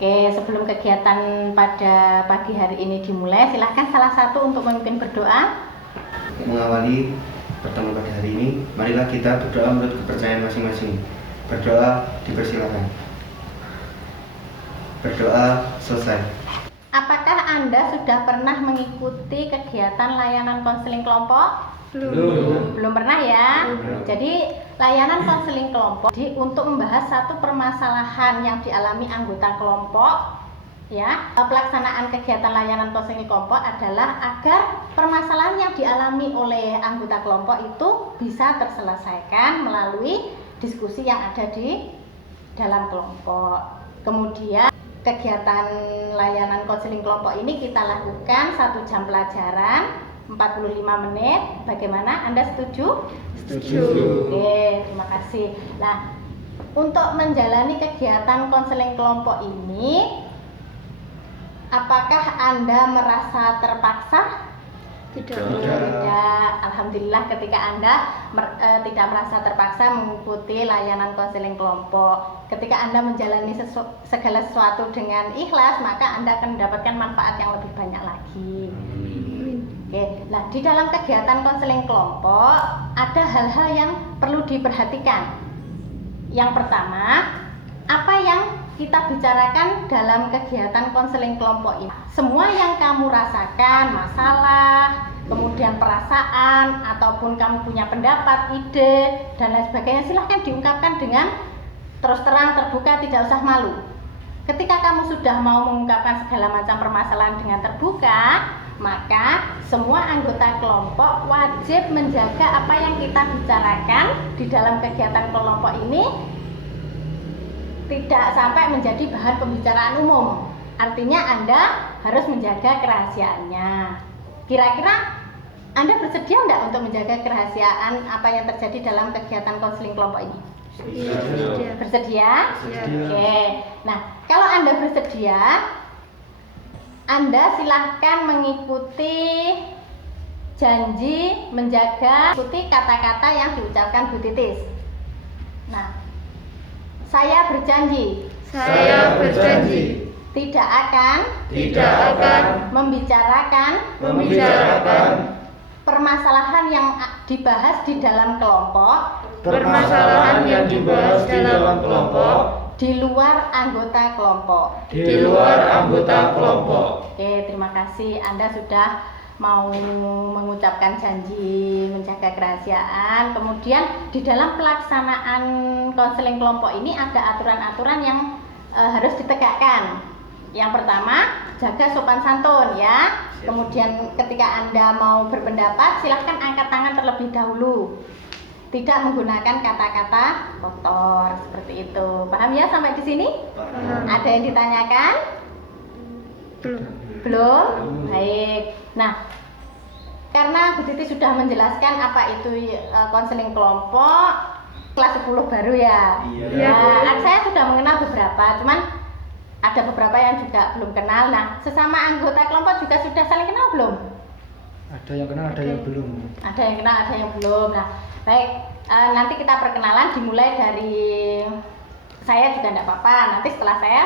Oke, sebelum kegiatan pada pagi hari ini dimulai, silahkan salah satu untuk memimpin berdoa. Mengawali pertemuan pada hari ini, marilah kita berdoa menurut kepercayaan masing-masing. Berdoa dipersilakan. Berdoa selesai. Apakah Anda sudah pernah mengikuti kegiatan layanan konseling kelompok? Belum pernah ya. Jadi layanan konseling kelompok untuk membahas satu permasalahan yang dialami anggota kelompok, ya. Pelaksanaan kegiatan layanan konseling kelompok adalah agar permasalahan yang dialami oleh anggota kelompok itu bisa terselesaikan melalui diskusi yang ada di dalam kelompok. Kemudian kegiatan layanan konseling kelompok ini kita lakukan 1 jam pelajaran 45 menit. Bagaimana? Anda setuju? Setuju. Oke, terima kasih. Nah, untuk menjalani kegiatan konseling kelompok ini, apakah Anda merasa terpaksa? Tidak. Tidak. Alhamdulillah ketika Anda tidak merasa terpaksa mengikuti layanan konseling kelompok. Ketika Anda menjalani segala sesuatu dengan ikhlas, maka Anda akan mendapatkan manfaat yang lebih banyak lagi. Oke, nah di dalam kegiatan konseling kelompok ada hal-hal yang perlu diperhatikan. Yang pertama, apa yang kita bicarakan dalam kegiatan konseling kelompok ini? Semua yang kamu rasakan, masalah, kemudian perasaan, ataupun kamu punya pendapat, ide, dan lain sebagainya, silahkan diungkapkan dengan terus terang, terbuka, tidak usah malu. Ketika kamu sudah mau mengungkapkan segala macam permasalahan dengan terbuka, maka semua anggota kelompok wajib menjaga apa yang kita bicarakan di dalam kegiatan kelompok ini tidak sampai menjadi bahan pembicaraan umum. Artinya Anda harus menjaga kerahasiaannya. Kira-kira Anda bersedia enggak untuk menjaga kerahasiaan apa yang terjadi dalam kegiatan konseling kelompok ini? Bersedia? Oke. Nah, kalau Anda bersedia, Anda silahkan mengikuti janji menjaga, ikuti kata-kata yang diucapkan Bu Titis. Nah, saya berjanji tidak akan membicarakan permasalahan yang dibahas di dalam kelompok di luar anggota kelompok. Oke, terima kasih. Anda sudah mau mengucapkan janji menjaga kerahasiaan. Kemudian di dalam pelaksanaan konseling kelompok ini ada aturan-aturan yang harus ditegakkan. Yang pertama, jaga sopan santun ya. Kemudian ketika Anda mau berpendapat, silahkan angkat tangan terlebih dahulu. Tidak menggunakan kata-kata kotor seperti itu. Paham ya sampai di sini? Paham. Ada yang ditanyakan? Belum? Baik. Nah, karena Bu Titi sudah menjelaskan apa itu konseling kelompok kelas 10 baru ya. Iya. Nah, saya sudah mengenal beberapa, cuman ada beberapa yang juga belum kenal. Nah, sesama anggota kelompok juga sudah saling kenal belum? Ada yang kenal, ada yang belum. Ada yang kenal, ada yang belum. Nah, baik, nanti kita perkenalan dimulai dari saya juga tidak apa-apa. Nanti setelah saya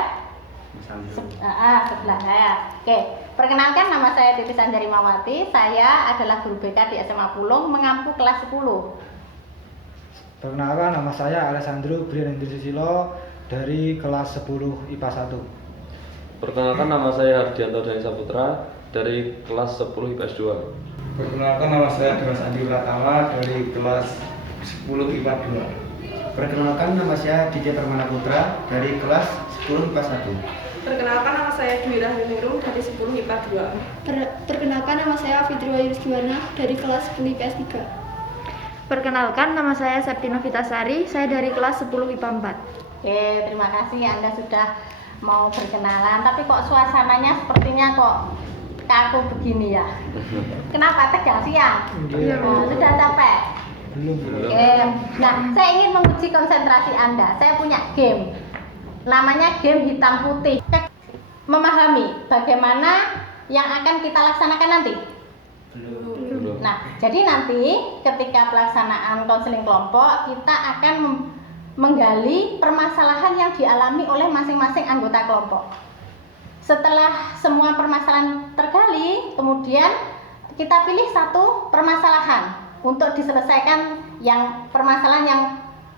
sebelah saya. Oke, perkenalkan, nama saya Titis Anjari Mawati. Saya adalah guru BK di SMA Pulung, mengampu kelas 10. Perkenalkan, nama saya Alessandro Brian Hendri Susilo dari kelas 10 IPA 1. Perkenalkan, nama saya Hardianto Dani Saputra dari kelas 10 IPS 2. Perkenalkan, nama saya Dimas Andi Pratama dari kelas 10 IPA 2. Perkenalkan, nama saya DJ Permana Putra dari kelas 10 IPA 1. Perkenalkan, nama saya Dwi Rahmanirung dari 10 IPA 2. Perkenalkan, nama saya Fitri Wayu Rizkywana dari kelas 10 IPS 3. Perkenalkan, nama saya Septino Vitasari, saya dari kelas 10 IPA 4. Oke, terima kasih Anda sudah mau berkenalan. Tapi kok suasananya sepertinya kok kaku begini ya? Kenapa? Tegang siang? Nah, sudah capek? Belum. Oke. Nah, saya ingin menguji konsentrasi Anda. Saya punya game. Namanya game hitam putih. Memahami bagaimana yang akan kita laksanakan nanti? Belum. Nah, jadi nanti ketika pelaksanaan konseling kelompok kita akan menggali permasalahan yang dialami oleh masing-masing anggota kelompok. Setelah semua permasalahan tergali, kemudian kita pilih satu permasalahan untuk diselesaikan, yang permasalahan yang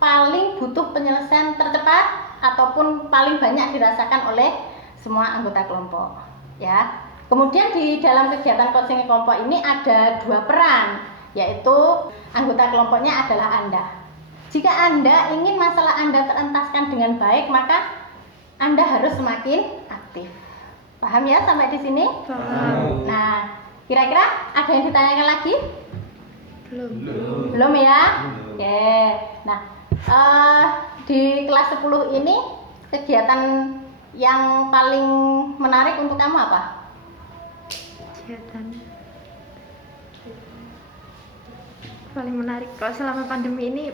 paling butuh penyelesaian tercepat ataupun paling banyak dirasakan oleh semua anggota kelompok, ya. Kemudian di dalam kegiatan konseling kelompok ini ada 2 peran, yaitu anggota kelompoknya adalah Anda. Jika Anda ingin masalah Anda terentaskan dengan baik, maka Anda harus semakin aktif. Paham ya sampai di sini? Paham. Nah, kira-kira ada yang ditanyakan lagi? Belum. Belum ya? Oke. Nah, di kelas 10 ini kegiatan yang paling menarik untuk kamu apa? Kegiatan paling menarik kalau selama pandemi ini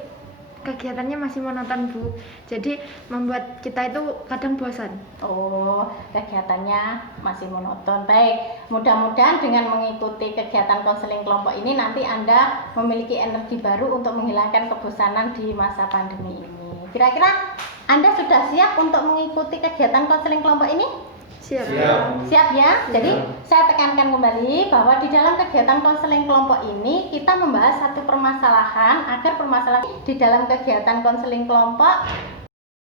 kegiatannya masih monoton, Bu. Jadi membuat kita itu kadang bosan. Oh, kegiatannya masih monoton. Baik, mudah-mudahan dengan mengikuti kegiatan konseling kelompok ini nanti Anda memiliki energi baru untuk menghilangkan kebosanan di masa pandemi ini. Kira-kira Anda sudah siap untuk mengikuti kegiatan konseling kelompok ini? Siap. Siap ya? Jadi saya tekankan kembali bahwa di dalam kegiatan konseling kelompok ini kita membahas satu permasalahan agar permasalahan di dalam kegiatan konseling kelompok.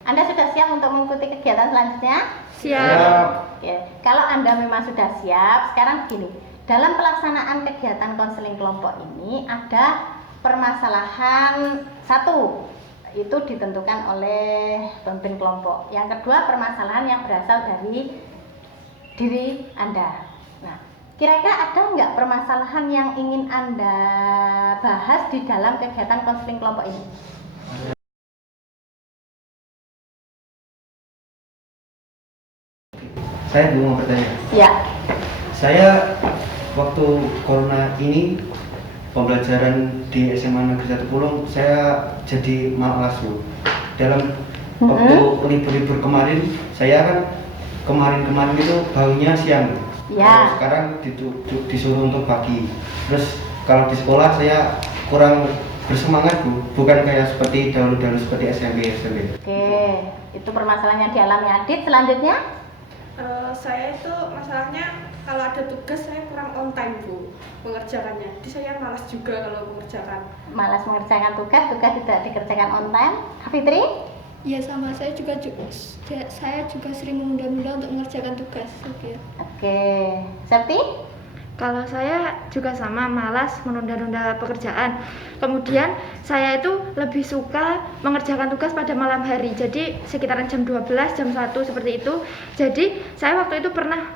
Anda sudah siap untuk mengikuti kegiatan selanjutnya? Siap. Oke. Kalau Anda memang sudah siap, sekarang begini. Dalam pelaksanaan kegiatan konseling kelompok ini ada permasalahan satu, itu ditentukan oleh pemimpin kelompok. Yang kedua, permasalahan yang berasal dari diri Anda. Nah, kira-kira ada nggak permasalahan yang ingin Anda bahas di dalam kegiatan konseling kelompok ini? Saya mau bertanya. Ya. Saya waktu corona ini pembelajaran di SMA Negeri 1 Pulung, saya jadi malas, Bu. Dalam waktu libur-libur kemarin, saya kan kemarin itu bangunnya siang. Ya. Sekarang disuruh untuk pagi. Terus kalau di sekolah saya kurang bersemangat, Bu. Bukan kayak seperti dahulu-dahulu seperti SMP. Oke, itu permasalahan yang dialami Adit. Selanjutnya? Saya itu masalahnya kalau ada tugas saya kurang on time, Bu, mengerjakannya. Jadi saya malas juga kalau mengerjakan. Malas mengerjakan tugas tidak dikerjakan on time. Fitri? Ya sama, saya juga sering menunda-nunda untuk mengerjakan tugas. Oke. Septi? Kalau saya juga sama, malas menunda-nunda pekerjaan. Kemudian saya itu lebih suka mengerjakan tugas pada malam hari. Jadi sekitaran jam 12, jam 1 seperti itu. Jadi saya waktu itu pernah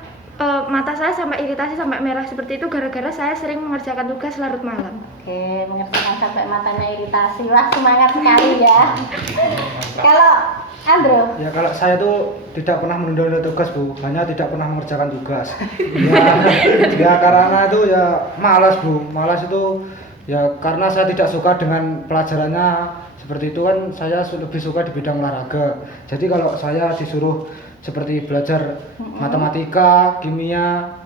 mata saya sampai iritasi, sampai merah seperti itu gara-gara saya sering mengerjakan tugas larut malam. Oke, mengerjakan sampai matanya iritasi. Wah, semangat sekali ya. Kalau Andrew? Ya kalau saya tuh tidak pernah menunda-nunda tugas, Bu, hanya tidak pernah mengerjakan tugas. Ya karena itu ya malas, Bu. Malas itu ya karena saya tidak suka dengan pelajarannya. Seperti itu kan saya lebih suka di bidang olahraga. Jadi kalau saya disuruh seperti belajar matematika, kimia,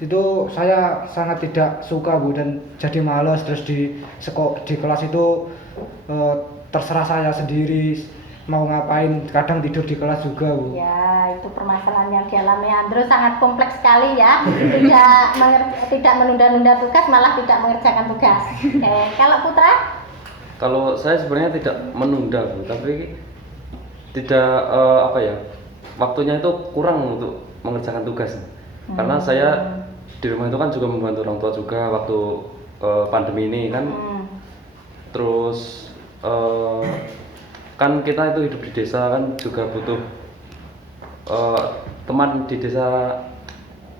itu saya sangat tidak suka, Bu, dan jadi malas. Terus di kelas itu terserah saya sendiri mau ngapain, kadang tidur di kelas juga, Bu. Ya, itu permasalahan yang dialami Andrew sangat kompleks sekali ya. Tidak menunda-nunda tugas, malah tidak mengerjakan tugas. Oke, kalau Putra? Kalau saya sebenarnya tidak menunda, Bu, tapi tidak waktunya itu kurang untuk mengerjakan tugas. Karena saya di rumah itu kan juga membantu orang tua juga waktu pandemi ini kan. Terus kan kita itu hidup di desa kan juga butuh teman di desa,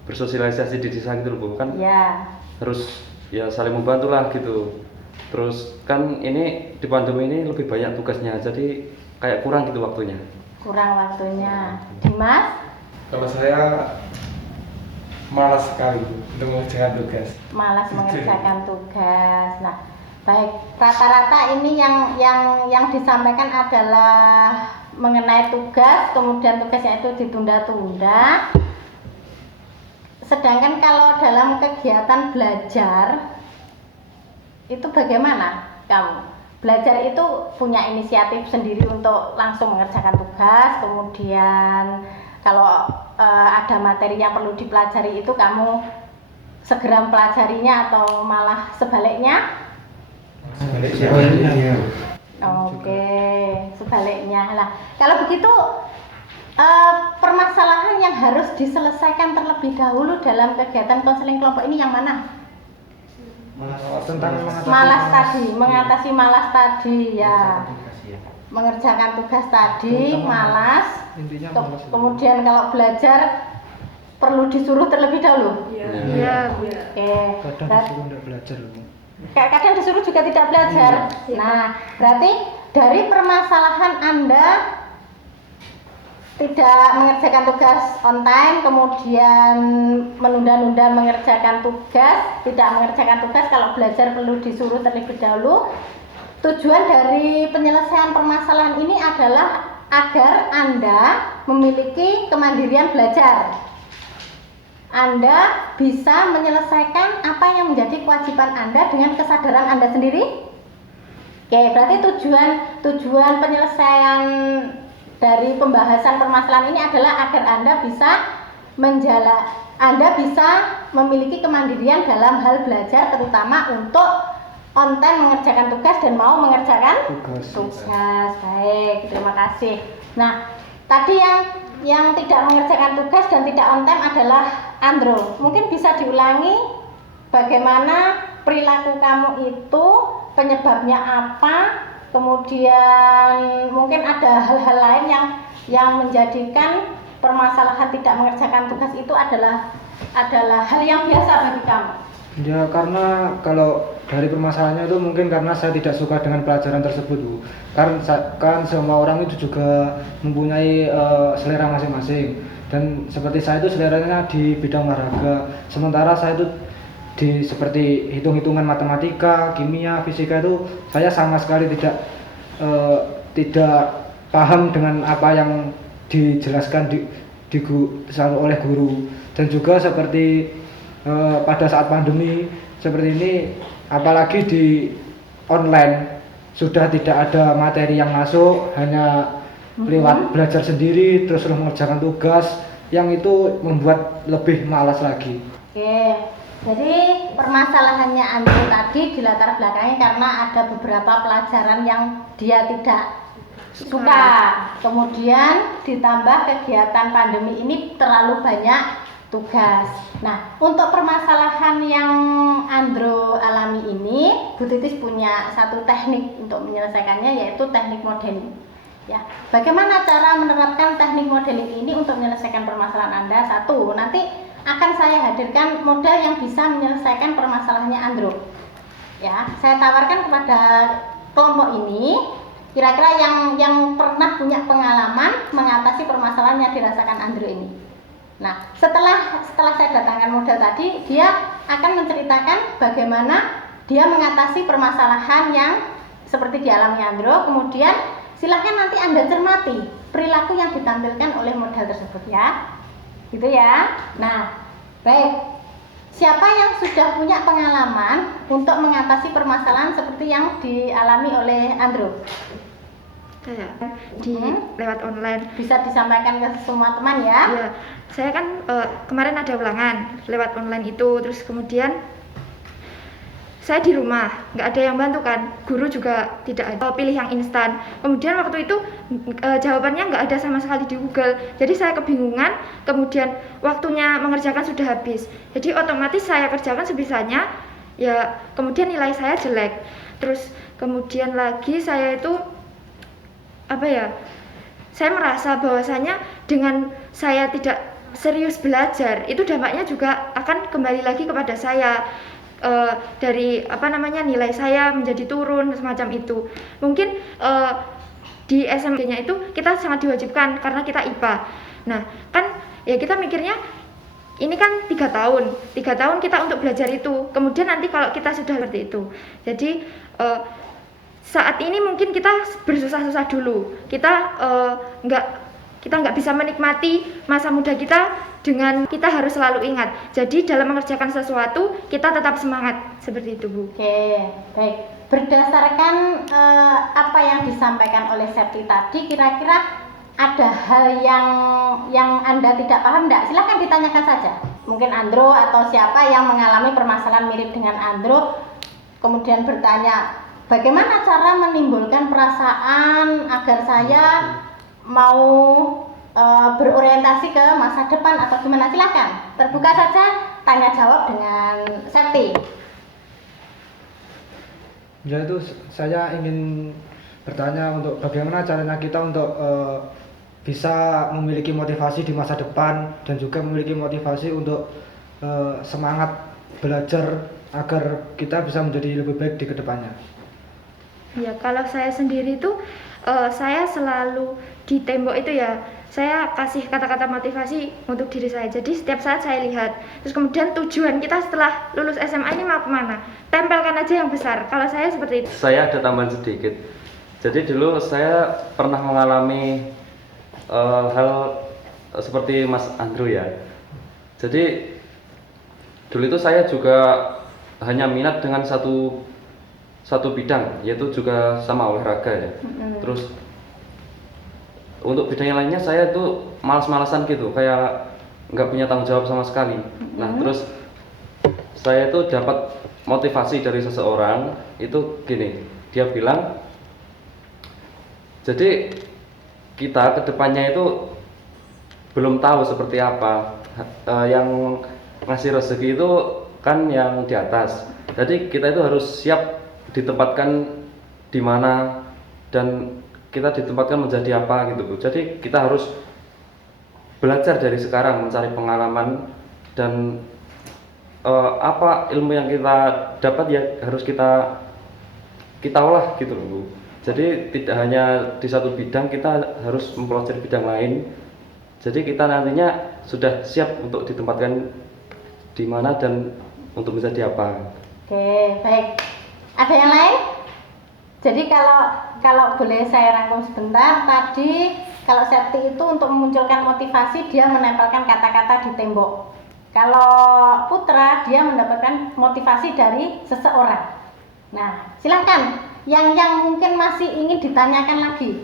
bersosialisasi di desa gitu loh, Bu, kan. Ya. Harus ya saling membantu lah gitu. Terus kan ini di pandemi ini lebih banyak tugasnya, jadi kayak kurang gitu waktunya. Kurang waktunya. Dimas? Kalau saya malas sekali untuk mengerjakan tugas. Malas mengerjakan tugas. Nah, baik, rata-rata ini yang disampaikan adalah mengenai tugas, kemudian tugasnya itu ditunda-tunda. Sedangkan kalau dalam kegiatan belajar itu bagaimana kamu? belajar itu punya inisiatif sendiri untuk langsung mengerjakan tugas, kemudian kalau ada materi yang perlu dipelajari itu kamu segera mempelajarinya atau malah sebaliknya? Sebaliknya. Oke, sebaliknya. Lah, kalau begitu permasalahan yang harus diselesaikan terlebih dahulu dalam kegiatan konseling kelompok ini yang mana? Tentang Mengatasi malas tadi ya. Mengerjakan tugas tadi, malas. Intinya malas. Kemudian kalau belajar perlu disuruh terlebih dahulu. Iya. Oke. Kadang disuruh tidak belajar loh. Kadang disuruh juga tidak belajar. Nah, berarti dari permasalahan Anda tidak mengerjakan tugas on time, kemudian menunda-nunda mengerjakan tugas, tidak mengerjakan tugas kalau belajar perlu disuruh terlebih dahulu. Tujuan dari penyelesaian permasalahan ini adalah agar Anda memiliki kemandirian belajar. Anda bisa menyelesaikan apa yang menjadi kewajiban Anda dengan kesadaran Anda sendiri. Oke, berarti tujuan penyelesaian dari pembahasan permasalahan ini adalah agar Anda bisa memiliki kemandirian dalam hal belajar, terutama untuk on time mengerjakan tugas dan mau mengerjakan tugas. Baik, terima kasih. Nah, tadi yang tidak mengerjakan tugas dan tidak on time adalah Andro. Mungkin bisa diulangi bagaimana perilaku kamu itu, penyebabnya apa, kemudian mungkin ada hal-hal lain yang menjadikan permasalahan tidak mengerjakan tugas itu adalah hal yang biasa bagi kamu. Ya, karena kalau dari permasalahannya itu mungkin karena saya tidak suka dengan pelajaran tersebut, Bu. Kan semua orang itu juga mempunyai selera masing-masing. Dan seperti saya itu seleranya di bidang olahraga, sementara saya itu seperti hitung-hitungan matematika, kimia, fisika itu saya sama sekali tidak paham dengan apa yang dijelaskan oleh guru. Dan juga seperti pada saat pandemi seperti ini, apalagi di online sudah tidak ada materi yang masuk, hanya lewat belajar sendiri terus mengerjakan tugas, yang itu membuat lebih malas lagi. Oke, jadi permasalahannya Andrew tadi dilatar belakangi karena ada beberapa pelajaran yang dia tidak suka, kemudian ditambah kegiatan pandemi ini terlalu banyak tugas. Nah, untuk permasalahan yang Andro alami ini, Bu Titis punya satu teknik untuk menyelesaikannya, yaitu teknik modeling. Ya, bagaimana cara menerapkan teknik modeling ini untuk menyelesaikan permasalahan Anda? Satu, nanti akan saya hadirkan model yang bisa menyelesaikan permasalahannya Andro. Ya, saya tawarkan kepada kelompok ini, kira-kira yang pernah punya pengalaman mengatasi permasalahan yang dirasakan Andro ini. Nah, setelah saya datangkan model tadi, dia akan menceritakan bagaimana dia mengatasi permasalahan yang seperti dialami Andro. Kemudian silahkan nanti Anda cermati perilaku yang ditampilkan oleh model tersebut ya. Gitu ya. Nah, baik. Siapa yang sudah punya pengalaman untuk mengatasi permasalahan seperti yang dialami oleh Andro? Saya lewat online. Bisa disampaikan ke semua teman ya. Iya, saya kan kemarin ada ulangan lewat online itu, terus kemudian saya di rumah, nggak ada yang bantu kan, guru juga tidak ada, pilih yang instan. Kemudian waktu itu jawabannya nggak ada sama sekali di Google, jadi saya kebingungan. Kemudian waktunya mengerjakan sudah habis, jadi otomatis saya kerjakan sebisanya. Ya, kemudian nilai saya jelek. Terus kemudian lagi saya itu saya merasa bahwasanya dengan saya tidak serius belajar itu dampaknya juga akan kembali lagi kepada saya, dari nilai saya menjadi turun semacam itu. Mungkin di SMP-nya itu kita sangat diwajibkan karena kita IPA. Nah, kan ya kita mikirnya ini kan 3 tahun kita untuk belajar itu. Kemudian nanti kalau kita sudah seperti itu, jadi saat ini mungkin kita bersusah-susah dulu, kita nggak kita nggak bisa menikmati masa muda kita dengan kita harus selalu ingat. Jadi dalam mengerjakan sesuatu kita tetap semangat seperti itu, Bu. Oke, baik. Berdasarkan apa yang disampaikan oleh Septi tadi, kira-kira ada hal yang Anda tidak paham enggak? Silahkan ditanyakan saja. Mungkin Andro atau siapa yang mengalami permasalahan mirip dengan Andro, kemudian bertanya, bagaimana cara menimbulkan perasaan agar saya mau berorientasi ke masa depan atau gimana? Silahkan, terbuka saja, tanya jawab dengan Septi. Ya itu saya ingin bertanya untuk bagaimana caranya kita untuk bisa memiliki motivasi di masa depan dan juga memiliki motivasi untuk semangat belajar agar kita bisa menjadi lebih baik di kedepannya. Ya, kalau saya sendiri tuh saya selalu di tembok itu ya, saya kasih kata-kata motivasi untuk diri saya. Jadi setiap saat saya lihat, terus kemudian tujuan kita setelah lulus SMA ini mau kemana? Tempelkan aja yang besar. Kalau saya seperti itu. Saya ada tambahan sedikit. Jadi dulu saya pernah mengalami hal seperti Mas Andrew ya. Jadi dulu itu saya juga hanya minat dengan satu bidang, yaitu juga sama olahraga ya. Terus untuk bidang yang lainnya saya tuh malas-malasan gitu, kayak nggak punya tanggung jawab sama sekali. Nah terus saya tuh dapat motivasi dari seseorang itu gini, dia bilang, jadi kita kedepannya itu belum tahu seperti apa, yang ngasih rezeki itu kan yang di atas. Jadi kita itu harus siap ditempatkan di mana dan kita ditempatkan menjadi apa gitu Bu. Jadi kita harus belajar dari sekarang, mencari pengalaman dan apa ilmu yang kita dapat ya harus kita olah gitu loh Bu. Jadi tidak hanya di satu bidang, kita harus mempelajari bidang lain. Jadi kita nantinya sudah siap untuk ditempatkan di mana dan untuk menjadi apa. Oke, baik. Ada yang lain? Jadi kalau boleh saya rangkum sebentar, tadi kalau Septi itu untuk memunculkan motivasi dia menempelkan kata-kata di tembok. Kalau Putra dia mendapatkan motivasi dari seseorang. Nah, silakan yang mungkin masih ingin ditanyakan lagi.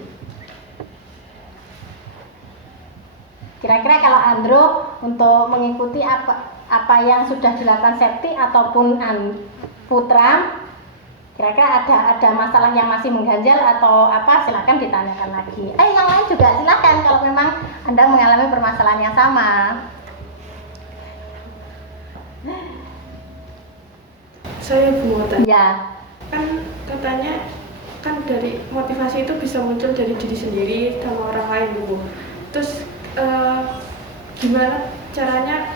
Kira-kira kalau Andro untuk mengikuti apa yang sudah dilakukan Septi ataupun Putra, kira-kira ada masalah yang masih mengganjal atau apa, silakan ditanyakan lagi. Yang lain juga silakan kalau memang Anda mengalami permasalahan yang sama. Saya Bu, Ya. kan katanya kan dari motivasi itu bisa muncul dari diri sendiri sama orang lain Bu. Terus gimana caranya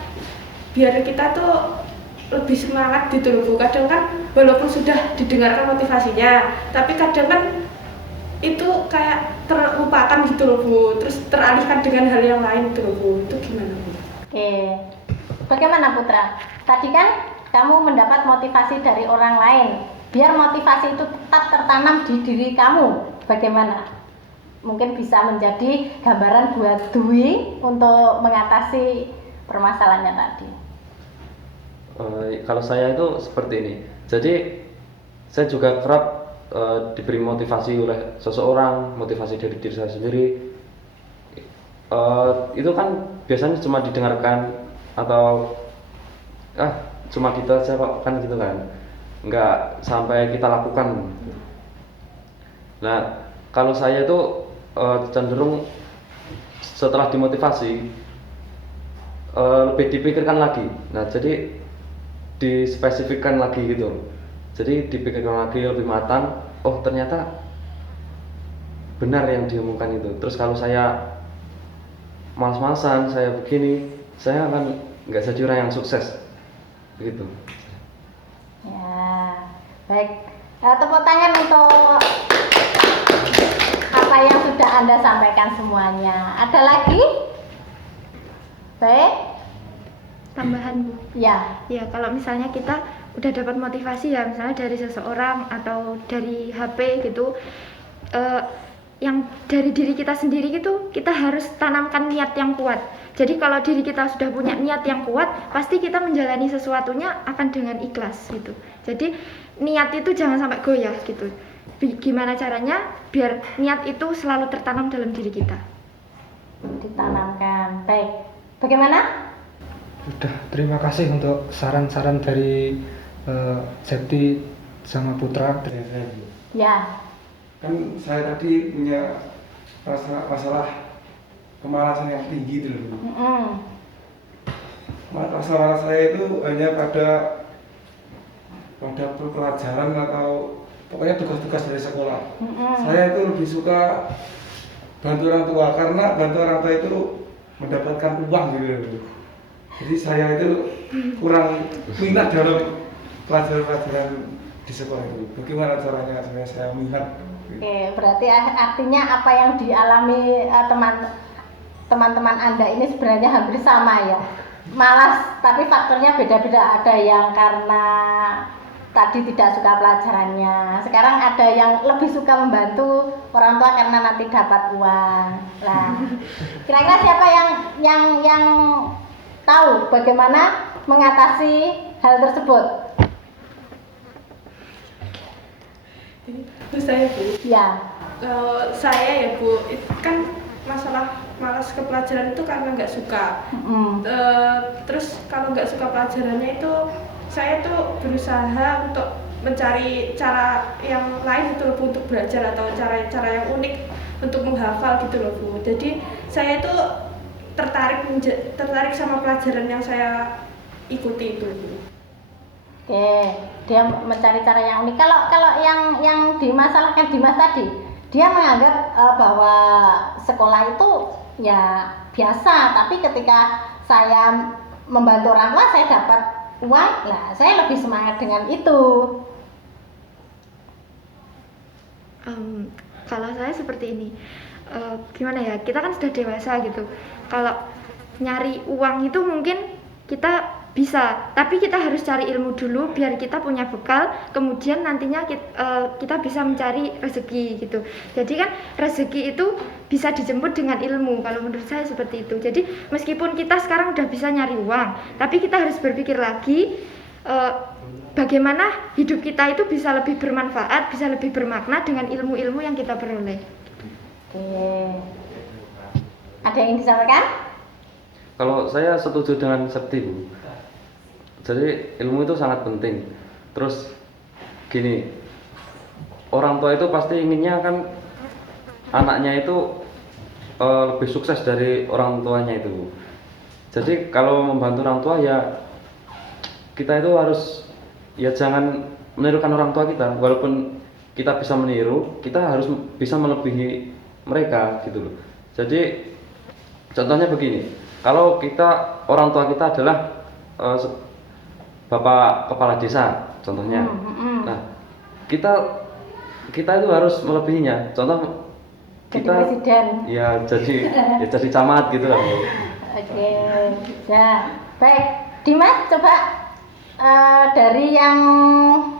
biar kita tuh lebih semangat gitu loh Bu. Kadang kan walaupun sudah didengarkan motivasinya, tapi kadang kan itu kayak terlupakan gitu loh Bu, terus teralihkan dengan hal yang lain gitu loh Bu. Itu gimana Bu? Oke. Bagaimana Putra? Tadi kan kamu mendapat motivasi dari orang lain. Biar motivasi itu tetap tertanam di diri kamu. Bagaimana? Mungkin bisa menjadi gambaran buat Dwi untuk mengatasi permasalahannya tadi. Kalau saya itu seperti ini. Jadi saya juga kerap diberi motivasi oleh seseorang, motivasi dari diri saya sendiri. Itu kan biasanya cuma didengarkan atau cuma gitu aja kok, kan gitu kan, nggak sampai kita lakukan. Nah kalau saya itu cenderung setelah dimotivasi lebih dipikirkan lagi. Nah jadi dispesifikkan lagi gitu, jadi dipikirkan lagi lebih matang. Oh ternyata benar yang diomongkan itu. Terus kalau saya malas-malasan, saya begini, saya akan nggak jadi orang yang sukses begitu. Ya, baik. Tepuk tangan untuk apa yang sudah Anda sampaikan semuanya. Ada lagi? Baik. Tambahan Bu. Ya. Ya, kalau misalnya kita udah dapat motivasi ya, misalnya dari seseorang atau dari HP gitu, yang dari diri kita sendiri gitu, kita harus tanamkan niat yang kuat. Jadi kalau diri kita sudah punya niat yang kuat, pasti kita menjalani sesuatunya akan dengan ikhlas gitu. Jadi niat itu jangan sampai goyah gitu. Gimana caranya biar niat itu selalu tertanam dalam diri kita? Ditanamkan. Baik. Bagaimana? Udah, terima kasih untuk saran-saran dari Septi sama Putra. Ya. Kan saya tadi punya masalah kemalasan yang tinggi itu loh. Masalah saya itu hanya pada pelajaran atau pokoknya tugas-tugas dari sekolah. Saya itu lebih suka bantu orang tua karena bantu orang tua itu mendapatkan uang gitu loh. Jadi saya itu kurang minat dalam pelajaran-pelajaran di sekolah itu. Bagaimana caranya saya minat? Oke, berarti artinya apa yang dialami teman-teman Anda ini sebenarnya hampir sama ya. Malas, tapi faktornya beda-beda. Ada yang karena tadi tidak suka pelajarannya. Sekarang ada yang lebih suka membantu orang tua karena nanti dapat uang. Nah, kira-kira siapa yang tahu bagaimana mengatasi hal tersebut? Terus saya Bu, Ya. kalau saya ya Bu, itu kan masalah malas ke pelajaran itu karena nggak suka. Terus kalau nggak suka pelajarannya itu, saya tuh berusaha untuk mencari cara yang lain gitu loh Bu, untuk belajar atau cara yang unik untuk menghafal gitu loh Bu. Jadi saya itu tertarik sama pelajaran yang saya ikuti itu Bu. Oke, dia mencari cara yang unik. Kalau yang dimasalahkan Dimas tadi, dia menganggap bahwa sekolah itu ya biasa, tapi ketika saya membantu orang tua saya dapat uang, nah saya lebih semangat dengan itu. Kalau saya seperti ini, gimana ya, kita kan sudah dewasa gitu. Kalau nyari uang itu mungkin kita bisa, tapi kita harus cari ilmu dulu biar kita punya bekal, kemudian nantinya kita bisa mencari rezeki gitu. Jadi kan rezeki itu bisa dijemput dengan ilmu, kalau menurut saya seperti itu. Jadi meskipun kita sekarang udah bisa nyari uang, tapi kita harus berpikir lagi bagaimana hidup kita itu bisa lebih bermanfaat, bisa lebih bermakna dengan ilmu-ilmu yang kita peroleh. Oke. Ada yang disampaikan? Kalau saya setuju dengan Septi Bu. Jadi ilmu itu sangat penting. Terus gini, orang tua itu pasti inginnya kan anaknya itu lebih sukses dari orang tuanya itu. Jadi kalau membantu orang tua ya kita itu harus ya jangan menirukan orang tua kita. Walaupun kita bisa meniru, kita harus bisa melebihi mereka gitu loh. Jadi contohnya begini, kalau kita orang tua kita adalah Bapak Kepala Desa contohnya. Nah, kita itu harus melebihinya. Contoh kita presiden. Ya jadi camat gitu lah. Oke. Ya, baik. Dimas coba dari yang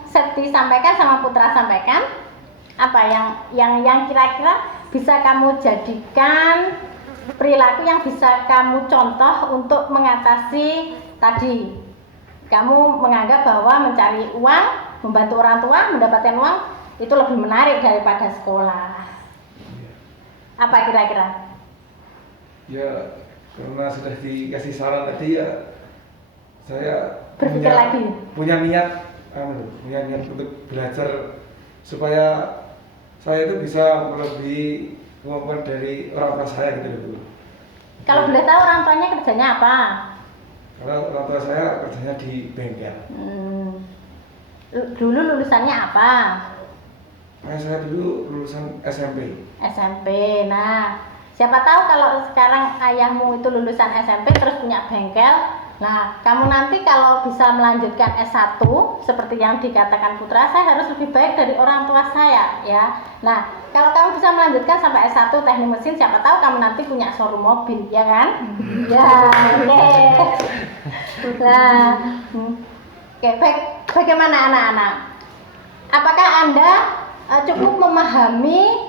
Septi sampaikan sama Putra sampaikan, apa yang kira-kira bisa kamu jadikan perilaku yang bisa kamu contoh untuk mengatasi tadi. Kamu menganggap bahwa mencari uang, membantu orang tua, mendapatkan uang itu lebih menarik daripada sekolah. Apa kira-kira? Ya, karena sudah dikasih saran tadi ya, saya Berpikir lagi. punya niat untuk belajar supaya saya itu bisa melebihi kemampuan dari orang tua saya gitu loh. Kalau boleh tahu orang tuanya kerjanya apa? Karena orang tua saya kerjanya di bengkel. Dulu lulusannya apa? Saya dulu lulusan SMP. SMP. Nah, siapa tahu kalau sekarang ayahmu itu lulusan SMP terus punya bengkel. Nah, kamu nanti kalau bisa melanjutkan S1 seperti yang dikatakan Putra, saya harus lebih baik dari orang tua saya ya. Nah, kalau kamu bisa melanjutkan sampai S1 teknik mesin, siapa tahu kamu nanti punya showroom mobil, ya kan? Ya, oke. Nah, oke, baik. Bagaimana anak-anak? Apakah Anda cukup memahami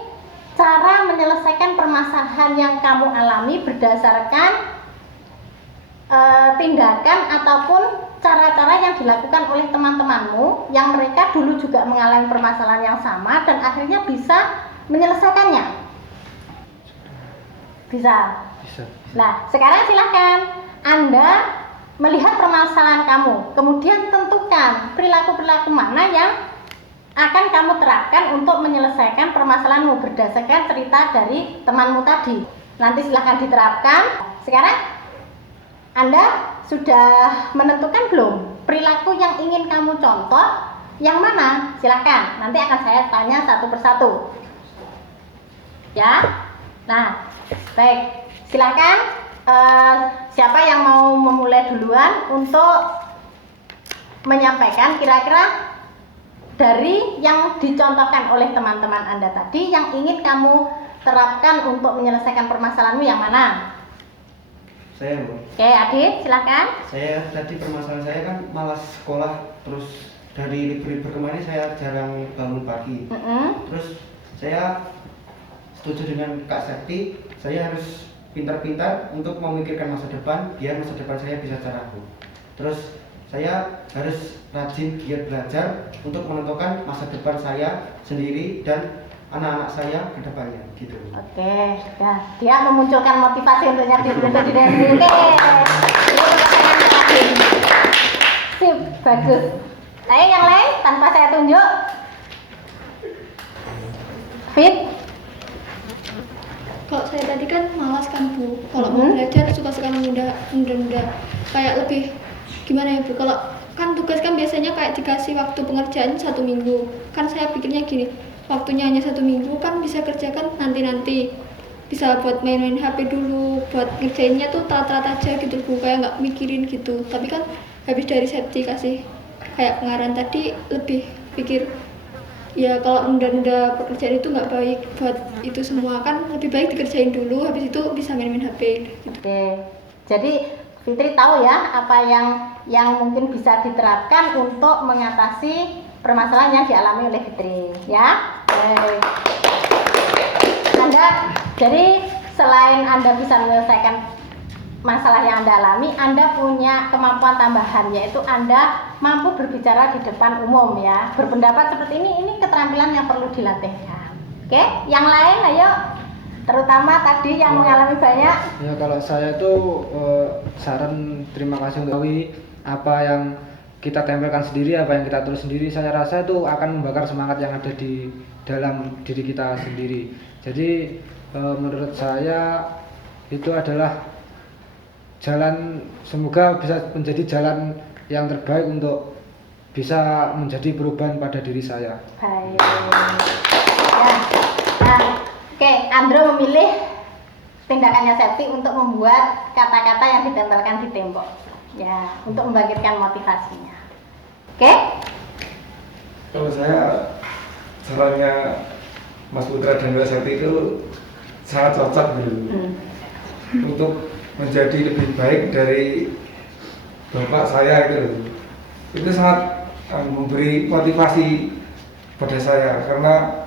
cara menyelesaikan permasalahan yang kamu alami berdasarkan tindakan ataupun cara-cara yang dilakukan oleh teman-temanmu yang mereka dulu juga mengalami permasalahan yang sama dan akhirnya bisa menyelesaikannya. Bisa. Nah, sekarang silahkan Anda melihat permasalahan kamu, kemudian tentukan perilaku-perilaku mana yang akan kamu terapkan untuk menyelesaikan permasalahanmu berdasarkan cerita dari temanmu tadi. Nanti silahkan diterapkan. Sekarang Anda sudah menentukan belum perilaku yang ingin kamu contoh yang mana? Silahkan, nanti akan saya tanya satu persatu. Ya, nah, baik, silahkan. Siapa yang mau memulai duluan untuk menyampaikan kira-kira dari yang dicontohkan oleh teman-teman Anda tadi yang ingin kamu terapkan untuk menyelesaikan permasalahanmu yang mana? Saya, Bu. Oke, Adit, silakan. Saya tadi permasalahan saya kan malas sekolah, terus dari libur-libur kemarin saya jarang bangun pagi. Terus saya setuju dengan Kak Septi, saya harus pintar-pintar untuk memikirkan masa depan biar masa depan saya bisa teratur. Terus saya harus rajin giat belajar untuk menentukan masa depan saya sendiri dan anak-anak saya ke depannya gitu. Oke, ya. Dia memunculkan motivasi untuk nyari belajar di dalam diri. Oke. Sip, bagus. Ayo yang lain tanpa saya tunjuk. Fit. Kalau saya tadi kan malas kan Bu, kalau mau belajar suka-suka menunda. Kayak lebih gimana ya Bu, kalau kan tugas kan biasanya kayak dikasih waktu pengerjaan 1 minggu. Kan saya pikirnya gini, waktunya hanya 1 minggu kan bisa kerjakan nanti. Bisa buat main-main HP dulu, buat ngerjainnya tuh telat-telat aja gitu Bu, kayak nggak mikirin gitu. Tapi kan habis dari Septi kasih kayak pengarahan tadi, lebih pikir ya kalau nunda-nunda pekerjaan itu nggak baik buat itu semua, kan lebih baik dikerjain dulu, habis itu bisa main-main HP gitu. Oke. Jadi Fitri tahu ya apa yang mungkin bisa diterapkan untuk mengatasi permasalahan yang dialami oleh Fitri, ya. Baik. Anda jadi selain Anda bisa menyelesaikan masalah yang Anda alami, Anda punya kemampuan tambahan, yaitu Anda mampu berbicara di depan umum ya. Berpendapat seperti ini keterampilan yang perlu dilatihkan. Oke, yang lain ayo. Terutama tadi yang mengalami banyak. Ya kalau saya itu saran terima kasih untuk apa yang kita tempelkan sendiri, apa yang kita tulis sendiri, saya rasa itu akan membakar semangat yang ada di dalam diri kita sendiri. Jadi menurut saya itu adalah jalan, semoga bisa menjadi jalan yang terbaik untuk bisa menjadi perubahan pada diri saya. Baik. Ya. Oke, Andro memilih tindakannya Septi untuk membuat kata-kata yang ditempelkan di tembok. Ya, untuk membangkitkan motivasinya. Oke? Kalau saya sarannya Mas Putra dan Mbak Septi itu sangat cocok gitu. Untuk menjadi lebih baik dari bapak saya itu sangat memberi motivasi pada saya, karena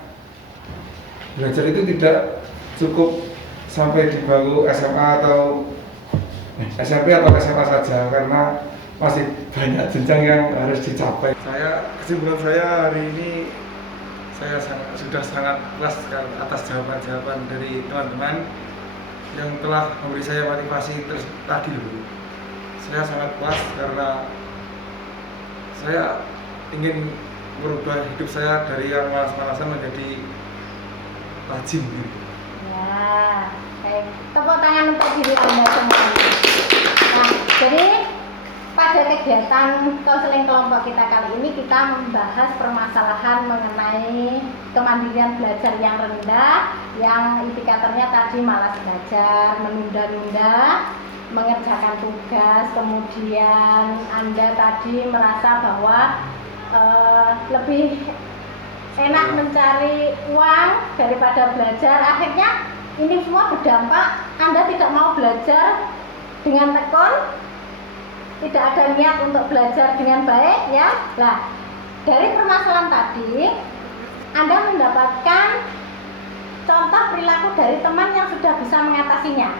belajar itu tidak cukup sampai di bangku SMA atau SMP atau SMA saja, karena masih banyak jenjang yang harus dicapai. Kesimpulan saya hari ini saya sudah sangat puas atas jawaban-jawaban dari teman-teman yang telah memberi saya motivasi terus tadi dulu. Saya sangat puas karena saya ingin merubah hidup saya dari yang malas-malasan menjadi rajin gitu. Ya, baik. Tepuk tangan untuk diri Anda semua. Nah, jadi pada kegiatan konseling kelompok kita kali ini kita membahas permasalahan mengenai kemandirian belajar yang rendah, yang indikatornya tadi malas belajar, menunda-nunda, mengerjakan tugas, kemudian Anda tadi merasa bahwa lebih enak mencari uang daripada belajar. Akhirnya ini semua berdampak Anda tidak mau belajar dengan tekun, tidak ada niat untuk belajar dengan baik ya. Nah, dari permasalahan tadi Anda mendapatkan contoh perilaku dari teman yang sudah bisa mengatasinya.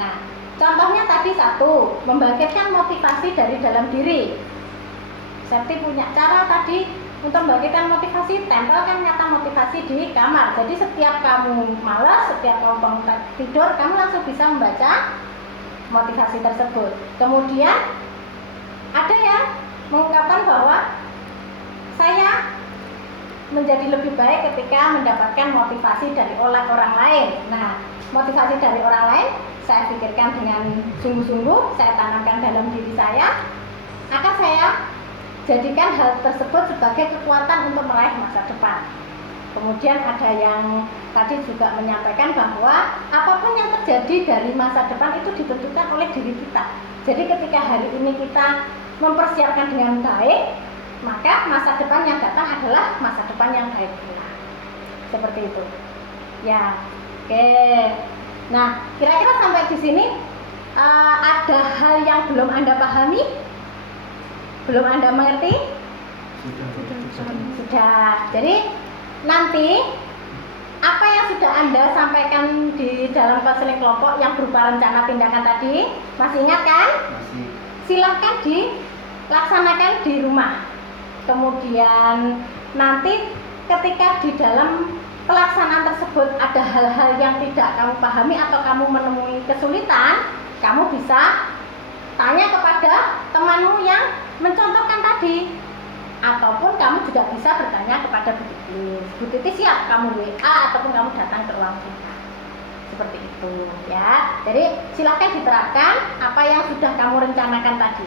Nah, contohnya tadi satu, membangkitkan motivasi dari dalam diri. Seperti punya cara tadi untuk membangkitkan motivasi, tempelkan kata motivasi di kamar. Jadi setiap kamu malas, setiap kamu bangun tidur, kamu langsung bisa membaca motivasi tersebut. Kemudian ada yang mengungkapkan bahwa saya menjadi lebih baik ketika mendapatkan motivasi dari orang lain. Nah, motivasi dari orang lain saya pikirkan dengan sungguh-sungguh, saya tanamkan dalam diri saya, akan saya jadikan hal tersebut sebagai kekuatan untuk meraih masa depan. Kemudian ada yang tadi juga menyampaikan bahwa apapun yang terjadi dari masa depan itu ditentukan oleh diri kita. Jadi ketika hari ini kita mempersiapkan dengan baik, maka masa depan yang datang adalah masa depan yang baik pula. Seperti itu. Ya, oke. Nah, kira-kira sampai di sini ada hal yang belum Anda pahami? Belum Anda mengerti? Sudah. Jadi nanti apa yang sudah Anda sampaikan di dalam konseling kelompok yang berupa rencana tindakan tadi, masih ingat kan? Masih. Silahkan dilaksanakan di rumah. Kemudian nanti ketika di dalam pelaksanaan tersebut ada hal-hal yang tidak kamu pahami atau kamu menemui kesulitan, kamu bisa tanya kepada temanmu yang mencontohkan tadi, ataupun kamu juga bisa bertanya kepada Bu Titis. Bu Titis siap kamu WA ataupun kamu datang ke ruang kita. Seperti itu ya. Jadi silakan diterapkan apa yang sudah kamu rencanakan tadi.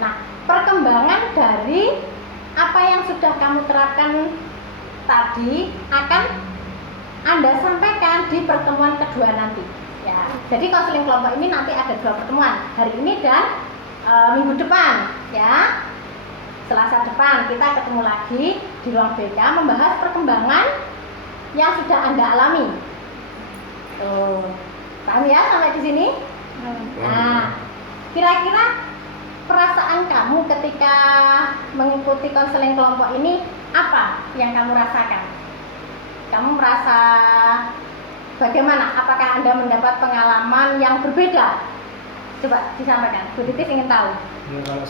Nah, perkembangan dari apa yang sudah kamu terapkan tadi akan Anda sampaikan di pertemuan kedua nanti. Ya, jadi konseling kelompok ini nanti ada 2 pertemuan, hari ini dan minggu depan. Ya, Selasa depan kita ketemu lagi di ruang BK membahas perkembangan yang sudah Anda alami. Paham ya sampai di sini? Nah, kira-kira perasaan kamu ketika mengikuti konseling kelompok ini apa yang kamu rasakan? Kamu merasa bagaimana? Apakah Anda mendapat pengalaman yang berbeda? Coba disampaikan. Bu Titis ingin tahu. Ya, kalau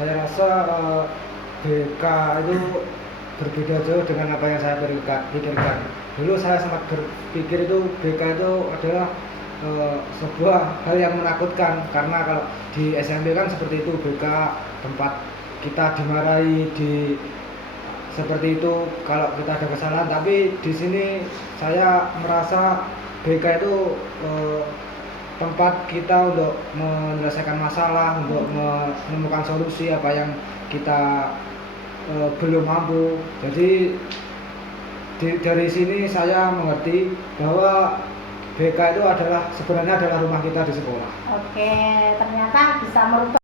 saya rasa BK itu berbeda jauh dengan apa yang saya pikirkan. Dulu saya sempat berpikir itu BK itu adalah sebuah hal yang menakutkan, karena kalau di SMP kan seperti itu, BK tempat kita dimarahi, seperti itu kalau kita ada kesalahan. Tapi di sini saya merasa BK itu tempat kita untuk menyelesaikan masalah, untuk menemukan solusi apa yang kita belum mampu. Jadi dari sini saya mengerti bahwa BK itu sebenarnya adalah rumah kita di sekolah. Oke, ternyata bisa merubah.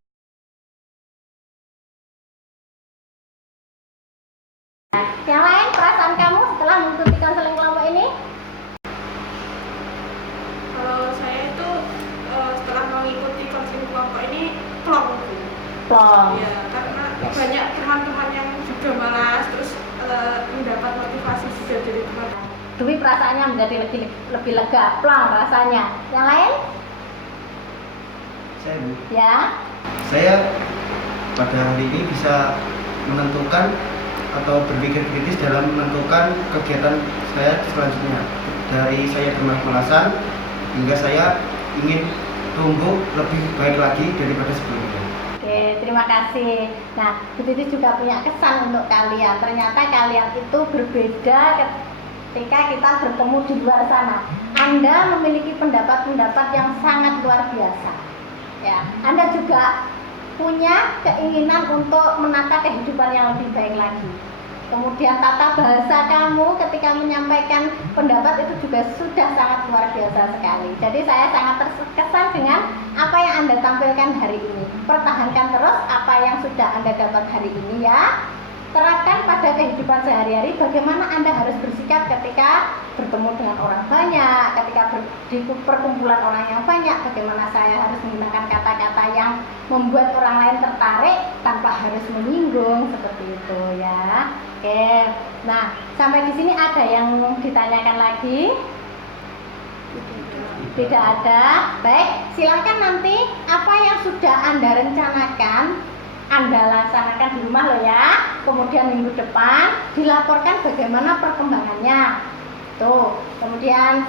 Yang lain, perasaan kamu setelah mengikuti konseling kelompok ini? Kalau saya itu setelah mengikuti konseling kelompok ini plong. Plong. Ya, karena banyak teman-teman yang juga malas, terus mendapat motivasi juga dari teman. Dwi perasaannya menjadi lebih lega, plong rasanya. Yang lain? Saya Bu. Ya. Saya pada hari ini bisa menentukan atau berpikir kritis dalam menentukan kegiatan saya selanjutnya. Dari saya bermalas-malasan hingga saya ingin tumbuh lebih baik lagi daripada sebelumnya. Oke, terima kasih. Nah, Bu Titis juga punya kesan untuk kalian. Ternyata kalian itu berbeda ketika kita bertemu di luar sana. Anda memiliki pendapat-pendapat yang sangat luar biasa. Ya, Anda juga punya keinginan untuk menata kehidupan yang lebih baik lagi. Kemudian tata bahasa kamu ketika menyampaikan pendapat itu juga sudah sangat luar biasa sekali. Jadi saya sangat terkesan dengan apa yang Anda tampilkan hari ini. Pertahankan terus apa yang sudah Anda dapat hari ini ya. terapkan pada kehidupan sehari-hari bagaimana Anda harus bersikap ketika bertemu dengan orang banyak, ketika di perkumpulan orang yang banyak, bagaimana saya harus menggunakan kata-kata yang membuat orang lain tertarik tanpa harus menyinggung, seperti itu ya. Oke, nah sampai di sini ada yang ditanyakan lagi? Tidak ada. Baik, silakan nanti apa yang sudah Anda rencanakan Anda laksanakan di rumah loh ya. Kemudian minggu depan dilaporkan bagaimana perkembangannya. Tuh, kemudian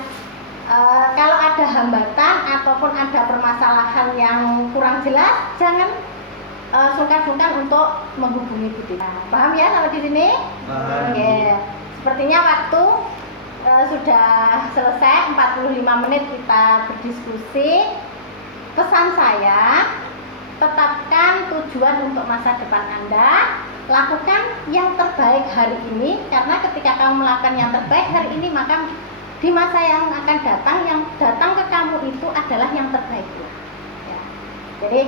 kalau ada hambatan ataupun ada permasalahan yang kurang jelas, jangan sungkan-sungkan untuk menghubungi Bu Tita. Paham ya sampai di sini? Paham. Oke. Sepertinya waktu sudah selesai, 45 menit kita berdiskusi. Pesan saya, tetapkan tujuan untuk masa depan Anda, lakukan yang terbaik hari ini, karena ketika kamu melakukan yang terbaik hari ini, maka di masa yang akan datang, yang datang ke kamu itu adalah yang terbaik ya. Jadi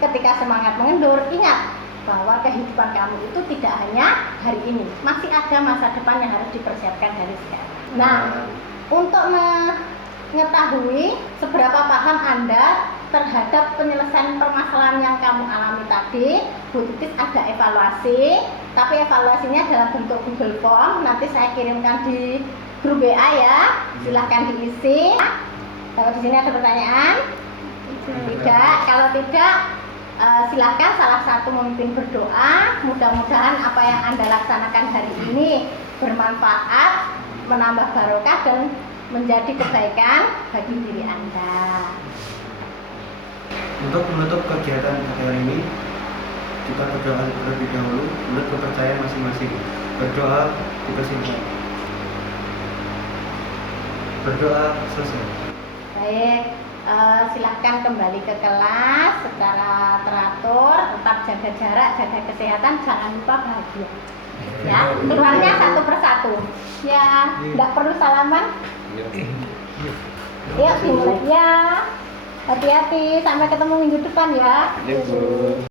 ketika semangat mengendur, ingat bahwa kehidupan kamu itu tidak hanya hari ini, masih ada masa depan yang harus dipersiapkan dari sekarang. Nah, untuk mengetahui seberapa paham Anda terhadap penyelesaian permasalahan yang kamu alami tadi, Bu Titis ada evaluasi, tapi evaluasinya dalam bentuk Google Form. Nanti saya kirimkan di grup WA ya, silahkan diisi. Kalau di sini ada pertanyaan? Tidak. Kalau tidak, silahkan salah satu memimpin berdoa. Mudah-mudahan apa yang Anda laksanakan hari ini bermanfaat, menambah barokah dan menjadi kebaikan bagi diri Anda. Untuk menutup kegiatan hari ini, kita berdoa terlebih dahulu menurut kepercayaan masing-masing. Berdoa dipersilahkan. Berdoa selesai. Baik, silahkan kembali ke kelas secara teratur, tetap jaga jarak, jaga kesehatan, jangan lupa bahagia. Ya, keluarnya satu persatu. Ya, nggak perlu salaman. Yuk, dimulai ya. Hati-hati, sampai ketemu minggu depan ya. Bu.